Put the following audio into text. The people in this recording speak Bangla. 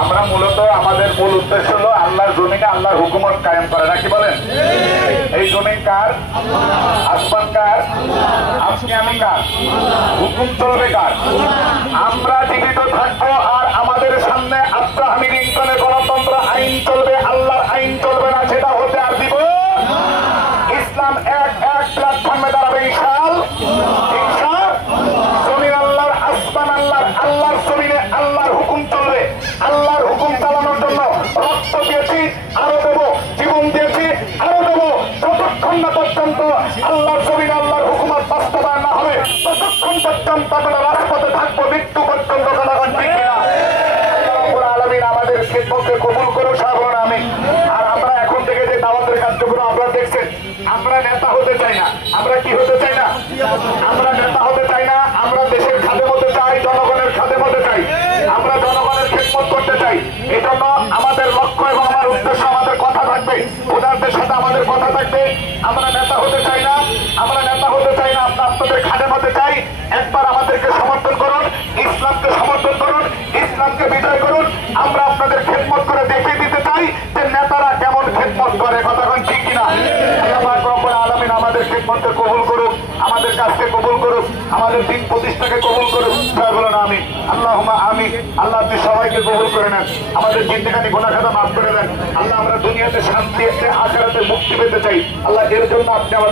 আমরা মূলত আমাদের মূল উদ্দেশ্য হলো আল্লাহর জমিনে আল্লাহর হুকুমত কায়েম করা, নাকি বলেন? এই জমিন কার? আসমান কার? আপনি আমি কার? হুকুম চলবে কার? আমরা জীবিত থাকবো আর আমাদের সামনে আব্রাহামি লিঙ্কনের গণতন্ত্র আইন চলবে, আল্লাহর আইন চলবে না, সেটা হতে আর দিব। ইসলাম এক প্ল্যাটফর্মে দাঁড়াবে ইনশাআল্লাহ। জমিন আল্লাহর, আসমান আল্লাহর, আল্লাহর জমিনে আল্লাহর হুকুম চলবে। আল্লাহর হুকুম চালানোর জন্য রক্ত দিয়েছি, আরো দেবো, জীবন দিয়েছি, আরো দেবো, যতক্ষণ না পর্যন্ত আল্লাহর জমিনে আল্লাহর হুকুমত বাস্তবায়ন না হবে ততক্ষণ পর্যন্ত আমরা রাজপথে থাকবো, মৃত্যু পর্যন্ত। আলামিন আমাদের খেদমতকে কবুল করুন, সাবধান আমি। আর আমরা এখন থেকে যে দাওয়াতের কার্যক্রম আপনারা দেখছেন, আমরা নেতা হতে চাই না। আমরা কি হতে চাই না? আমরা নেতা হতে চাই না। আমরা দেশের খাদেম হতে চাই, জনগণের খাদেম হতে চাই। আমরা জনগণের খেদমত করতে চাই। এই জন্য আমাদের লক্ষ্য এবং আমার উদ্দেশ্য, আমাদের কথা থাকবে, ওনাদের সাথে আমাদের কথা থাকবে। আমরা নেতা হতে চাই না, আমরা নেতা হতে চাই না, আমরা আপনাদের খাদেম হতে চাই। একবার আমাদেরকে সমর্থন করুন, ইসলামকে সমর্থন করুন, ইসলামকে বিজয় করুন। আমরা আপনাদের খেদমত করে দেখিয়ে দিতে চাই যে নেতারা কেমন খেদমত করে, কথা কোন ঠিক কিনা? আলামিন আমাদের খেদমতকে কবুল করুক, আমাদের কাজকে কবুল করুক, আমাদের দিন প্রতিষ্ঠাকে কবুল করুক। বলুন আমি। আল্লাহুম্মা আমিন। আল্লাহ আপনি সবাইকে কবুল করে নেন, আমাদের জিন্দেগানি গুনাহ খাতা মাফ করে দেন। আল্লাহ আমরা দুনিয়াতে শান্তি, আখিরাতে মুক্তি পেতে চাই। আল্লাহ এর জন্য আপনি আমাদের